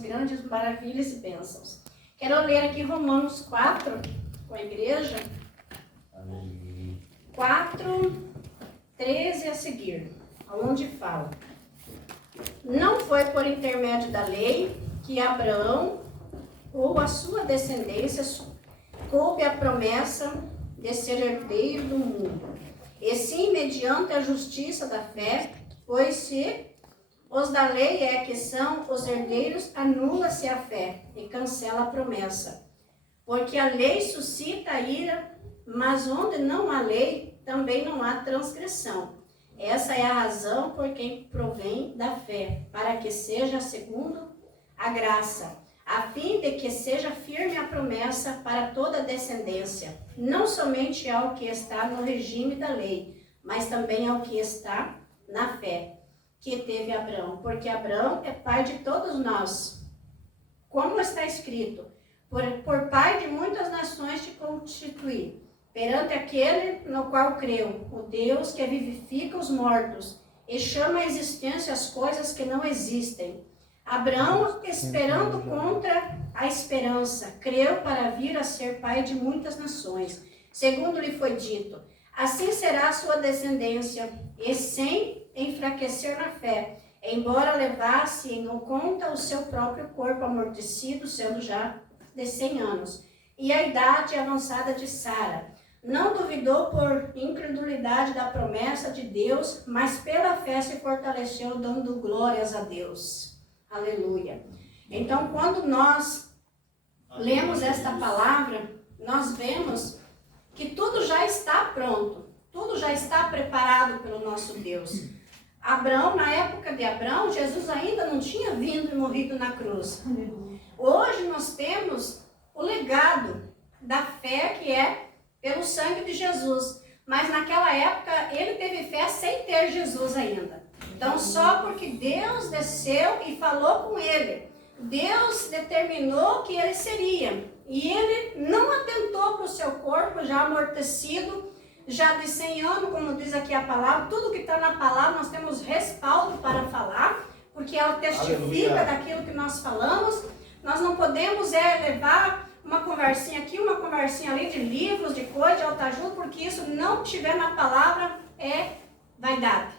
grandes maravilhas e bênçãos. Quero ler aqui Romanos 4 com a igreja. 4, 13 a seguir, onde fala: não foi por intermédio da lei que Abraão ou a sua descendência coube a promessa de ser herdeiro do mundo, e sim mediante a justiça da fé, pois se os da lei é que são os herdeiros, anula-se a fé e cancela a promessa. Porque a lei suscita a ira, mas onde não há lei, também não há transgressão. Essa é a razão por quem provém da fé, para que seja segundo a graça, a fim de que seja firme a promessa para toda a descendência, não somente ao que está no regime da lei, mas também ao que está na fé que teve Abraão, porque Abraão é pai de todos nós. Como está escrito: por pai de muitas nações te constituí, perante aquele no qual creu, o Deus que vivifica os mortos e chama à existência as coisas que não existem. Abraão, esperando contra a esperança, creu para vir a ser pai de muitas nações, segundo lhe foi dito: assim será a sua descendência, e sem enfraquecer na fé, embora levasse em conta o seu próprio corpo amortecido, sendo já de 100 anos, e a idade avançada de Sara. Não duvidou por incredulidade da promessa de Deus, mas pela fé se fortaleceu, dando glórias a Deus. Aleluia. Então, quando nós lemos esta palavra, nós vemos que tudo já está pronto, tudo já está preparado pelo nosso Deus. Abraão, na época de Abraão, Jesus ainda não tinha vindo e morrido na cruz. Hoje nós temos o legado da fé, que é pelo sangue de Jesus. Mas naquela época ele teve fé sem ter Jesus ainda. Então só porque Deus desceu e falou com ele, Deus determinou que ele seria. E ele não atentou para o seu corpo já amortecido, já de 100 anos, como diz aqui a palavra. Tudo que está na palavra nós temos respaldo para falar, porque ela testifica daquilo que nós falamos. Nós não podemos levar uma conversinha aqui, uma conversinha ali de livros, de coisa, de autoajuda, porque isso não estiver na palavra é vaidade.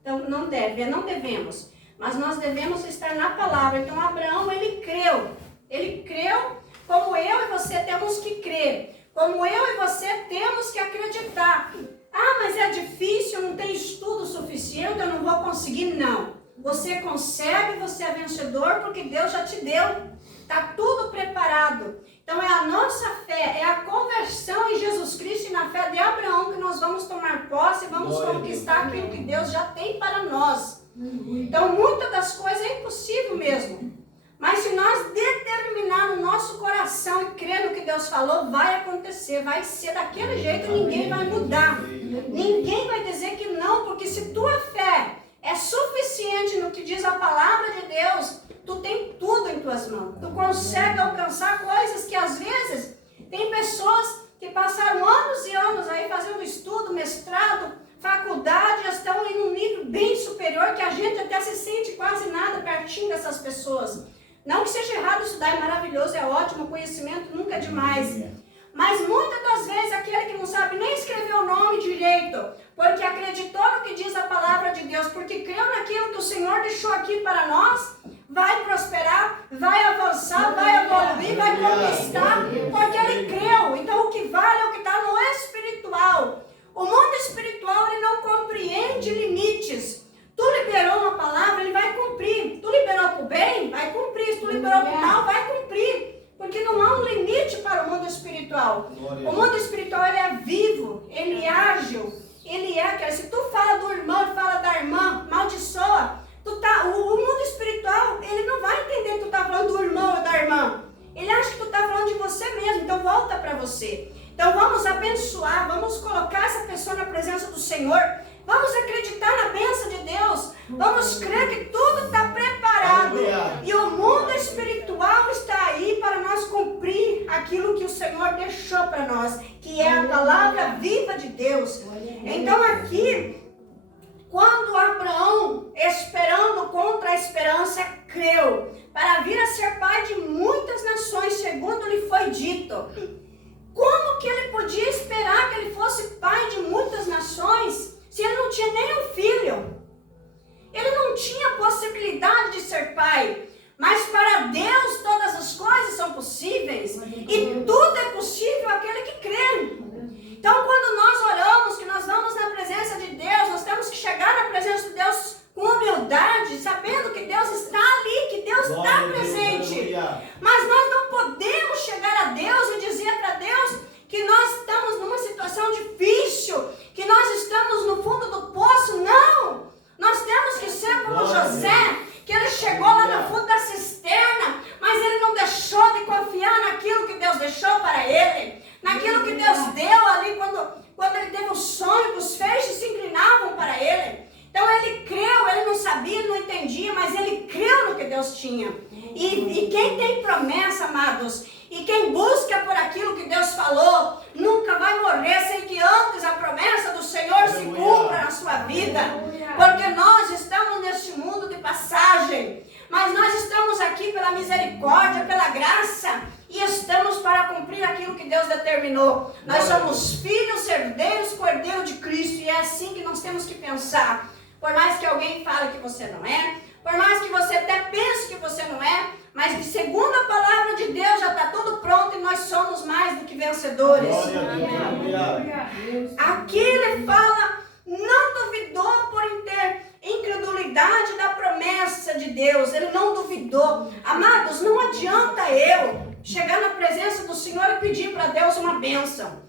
Então não devemos, mas nós devemos estar na palavra. Então Abraão, ele creu como eu e você temos que crer. Como eu e você temos que acreditar. Ah, mas é difícil, não tem estudo suficiente, eu não vou conseguir. Não. Você consegue, você é vencedor, porque Deus já te deu. Está tudo preparado. Então é a nossa fé, é a conversão em Jesus Cristo e na fé de Abraão que nós vamos tomar posse e vamos conquistar aquilo que Deus já tem para nós. Então muitas das coisas é impossível mesmo. Mas se nós determinar no nosso coração e crer no que Deus falou, vai acontecer, vai ser daquele jeito, ninguém vai mudar. Ninguém vai dizer que não, porque se tua fé é suficiente no que diz a palavra de Deus, tu tem tudo em tuas mãos. Tu consegue alcançar coisas que às vezes tem pessoas que passaram anos e anos aí fazendo estudo, mestrado, faculdade, já estão em um nível bem superior, que a gente até se sente quase nada pertinho dessas pessoas. Não que seja errado estudar, é maravilhoso, é ótimo, conhecimento nunca é demais. Mas muitas das vezes aquele que não sabe nem escrever o nome direito, porque acreditou no que diz a palavra de Deus, porque creu naquilo que o Senhor deixou aqui para nós, vai prosperar, vai avançar, vai evoluir, vai conquistar, porque ele creu. Então o que vale é o que está no espiritual. O mundo espiritual, ele não compreende limites. Tu liberou uma palavra, ele vai cumprir. Tu liberou para o bem, vai cumprir. Se tu liberou para o mal, vai cumprir. Porque não há um limite para o mundo espiritual. O mundo espiritual, ele é vivo, ele é ágil, ele é... Se tu fala do irmão, fala da irmã, maldiçoa, o mundo espiritual, ele não vai entender que tu está falando do irmão ou da irmã. Ele acha que tu está falando de você mesmo, então volta para você. Então vamos abençoar, vamos colocar essa pessoa na presença do Senhor. Vamos acreditar na bênção de Deus. Vamos crer que tudo está preparado. E o mundo espiritual está aí para nós cumprir aquilo que o Senhor deixou para nós, que é a palavra viva de Deus. Então aqui, quando Abraão, esperando contra a esperança, creu. para vir a ser pai de muitas nações, segundo lhe foi dito. Como que ele podia esperar que ele fosse pai de muitas nações, se ele não tinha nenhum filho? Ele não tinha possibilidade de ser pai. Mas para Deus todas as coisas são possíveis. E tudo é possível àquele que crê. Então quando nós oramos, que nós vamos na presença de Deus, nós temos que chegar na presença de Deus com humildade, sabendo que Deus está ali, que Deus está presente. Mas nós não podemos chegar a Deus e dizer para Deus que nós estamos numa situação difícil, que nós estamos no fundo do poço. Não! Nós temos que ser como José, que ele chegou lá no fundo da cisterna, mas ele não deixou de confiar naquilo que Deus deixou para ele, naquilo que Deus deu ali quando ele teve um sonho, que os feixes se inclinavam para ele. Então ele creu, ele não sabia, ele não entendia, mas ele creu no que Deus tinha. E quem tem promessa, amados, e quem busca por aquilo que Deus falou, nunca vai morrer sem que antes a promessa do Senhor se cumpra na sua vida. Porque nós estamos neste mundo de passagem, mas nós estamos aqui pela misericórdia, pela graça, e estamos para cumprir aquilo que Deus determinou. Nós somos filhos, herdeiros, cordeiro de Cristo, e é assim que nós temos que pensar. Por mais que alguém fale que você não é, por mais que você até pense que você não é, mas de segundo a palavra de Deus já está tudo pronto e nós somos mais do que vencedores. Aqui ele fala, não duvidou por incredulidade da promessa de Deus. Ele não duvidou. Amados, não adianta eu chegar na presença do Senhor e pedir para Deus uma bênção.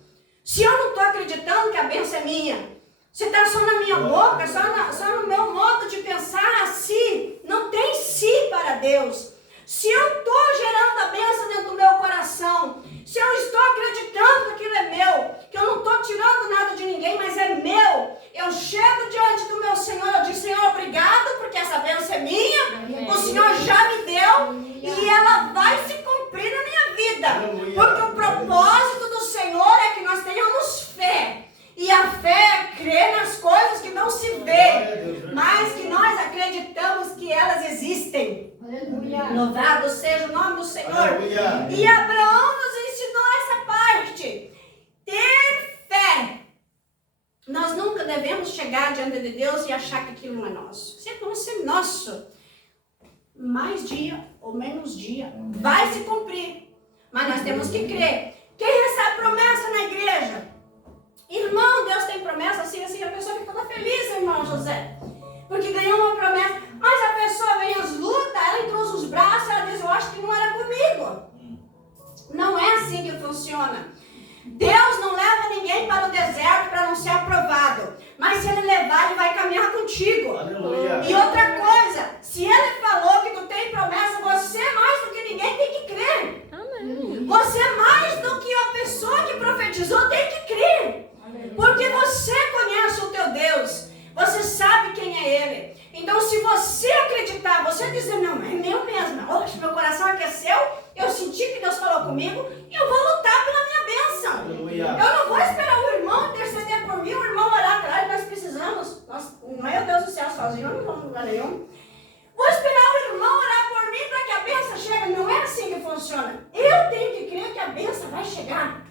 Se eu não estou acreditando que a bênção é minha, se está só na minha boca, só no meu modo de pensar assim, não tem si para Deus. Se eu estou gerando a bênção dentro do meu coração, se eu estou acreditando que aquilo é meu, que eu não estou tirando nada de ninguém, mas é meu, eu chego diante do meu Senhor, eu digo, Senhor, obrigado, porque essa bênção é minha, o Senhor já me deu, e ela vai se cumprir na minha vida, porque o propósito do Senhor é que nós tenhamos fé. E a fé é crer nas coisas que não se vê, mas que nós acreditamos que elas existem. Aleluia. Louvado seja o nome do Senhor. Aleluia. E Abraão nos ensinou essa parte. Ter fé. Nós nunca devemos chegar diante de Deus e achar que aquilo não é nosso. Se não ser nosso, mais dia ou menos dia, vai se cumprir. Mas nós temos que crer. Quem recebe promessa na igreja? Irmão, Deus tem promessa assim, a pessoa fica toda feliz, irmão José, porque ganhou uma promessa, mas a pessoa vem às lutas, ela entrouxa os braços, ela diz, eu acho que não era comigo. Não é assim que funciona. Deus não leva ninguém para o deserto para não ser aprovado, mas se ele levar, ele vai caminhar contigo. Aleluia. E outra coisa, se ele falou que tu tem promessa, você mais do que ninguém tem que crer. Amém. Você mais do que a pessoa que profetizou tem que crer. Porque você conhece o teu Deus, você sabe quem é Ele. Então se você acreditar, você dizer, não, é meu mesmo, oxe, meu coração aqueceu, eu senti que Deus falou comigo, e eu vou lutar pela minha bênção. Aleluia. Eu não vou esperar o irmão interceder por mim, o irmão orar, claro, nós precisamos, não é o Deus do céu sozinho, não vamos lugar nenhum. Vou esperar o irmão orar por mim para que a bênção chegue. Não é assim que funciona. Eu tenho que crer que a bênção vai chegar.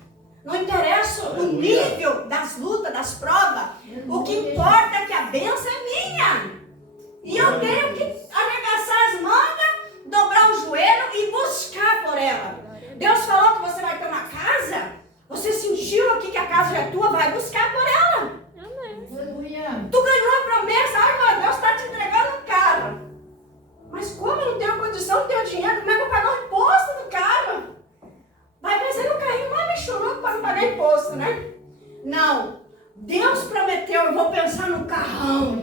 Não interessa o nível das lutas, das provas. O que importa é que a bênção é minha. E eu tenho que arregaçar as mangas, dobrar o joelho e buscar por ela. Deus falou que você vai ter uma casa. Você sentiu aqui que a casa é tua, vai buscar por ela. Amém. Tu ganhou a promessa, ai meu Deus está te entregando um carro. Mas como eu não tenho condição, não tenho dinheiro, como é que eu vou pagar o imposto do carro? Vai pensar no carrinho mais bichuruco para não pagar imposto, né? Não. Deus prometeu, eu vou pensar no carrão.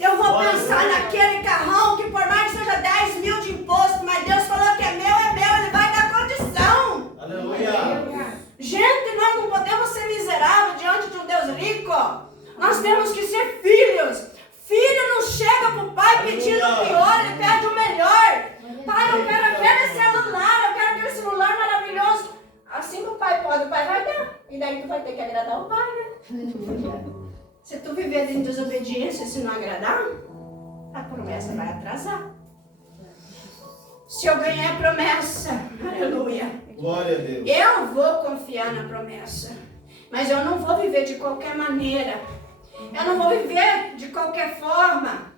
Eu vou pensar naquele carrão que por mais que seja 10 mil de imposto, mas Deus falou que é meu, Ele vai dar condição. Aleluia. Gente, nós não podemos ser miseráveis diante de um Deus rico. Nós temos que ser filhos. Filho não chega para o pai pedindo o pior, ele pede o melhor. Pai, eu quero aquele celular, eu quero aquele celular maravilhoso. Assim que o pai pode, o pai vai dar. E daí tu vai ter que agradar o pai, né? Se tu viver em desobediência e se não agradar, a promessa vai atrasar. Se eu ganhar a promessa, aleluia. Glória a Deus. Eu vou confiar na promessa. Mas eu não vou viver de qualquer maneira. Eu não vou viver de qualquer forma.